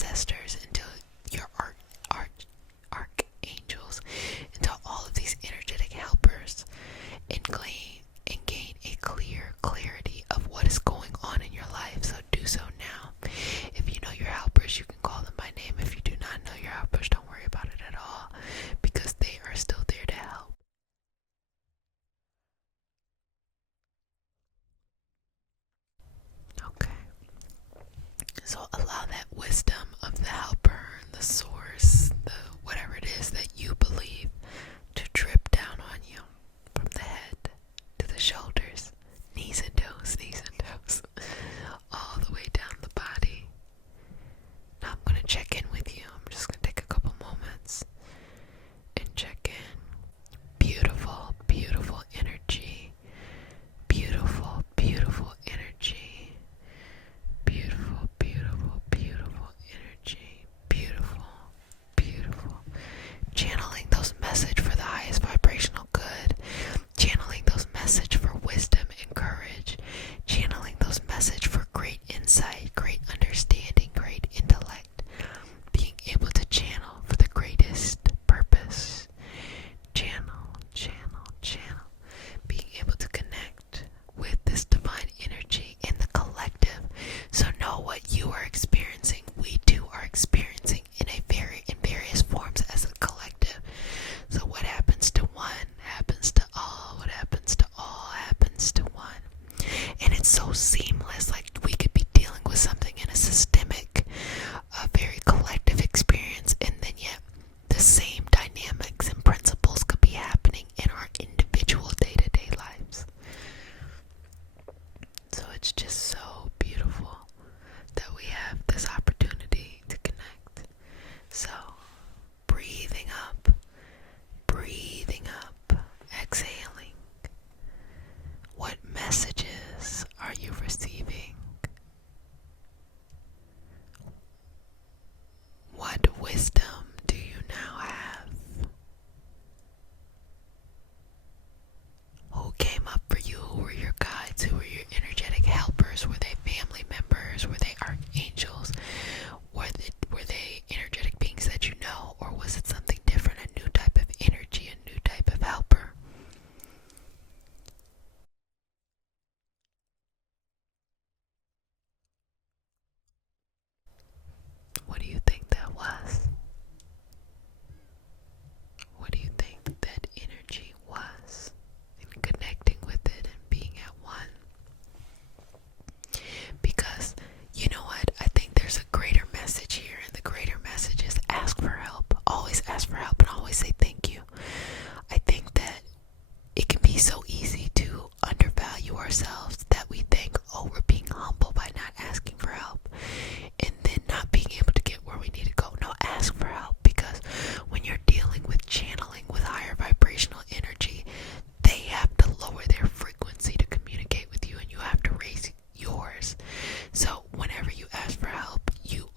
ancestors, into your archangels, into all of these energetic helpers, and gain a clear clarity of what is going on in your life. So do so now. If you know your helpers, you can call them by name. If you do not know your helpers, don't worry about it at all, because they are still there to help. Okay. So allow that wisdom of the helper, the source, the whatever it is that you believe, to drip down on you from the head to the shoulders, knees and toes, all the way down the body. Now I'm going to check in with you. I'm just going to take a couple moments and check in. Beautiful, beautiful energy. Beautiful, beautiful energy. Beautiful, beautiful, beautiful energy. Beautiful, beautiful. Channeling those message for the highest vibrational good. Channeling those message for wisdom and courage. Channeling those message for great insight, great understanding, great intellect. Being able to channel for the greatest purpose. Channel, channel, channel. Being able to connect with this divine energy in the collective. So know what you are experiencing, we too are experiencing in various forms as a collective. So what happens to one happens to all. What happens to all happens to one. And it's so seamless. Like, we could be dealing with something in a systemic, a very collective experience, and then yet the same dynamics and principles could be happening in our individual day-to-day lives. So it's just so beautiful that we have this opportunity to connect. So breathing up, exhaling. What messages are you receiving? What wisdom do you now have? Who came up for you? Who were your guides? Who were your energetic helpers? Were they family members? Were they archangels? Were they energetic beings that you know? Or was it something different, a new type of energy, a new type of helper? What do you think that was? What do you think that energy was? And connecting with it and being at one. Because, you know what? I think there's a greater message here, and the greater message is ask for help. Always ask for help and always say thank you. I think that it can be so easy to undervalue ourselves, that we think, oh, we're being humble by not asking for help, and then not being able to get where we need to go. No, ask for help, because when you're dealing with channeling with higher vibrational energy, they have to lower their frequency to communicate with you, and you have to raise yours. So whenever you ask for help, you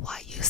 Why use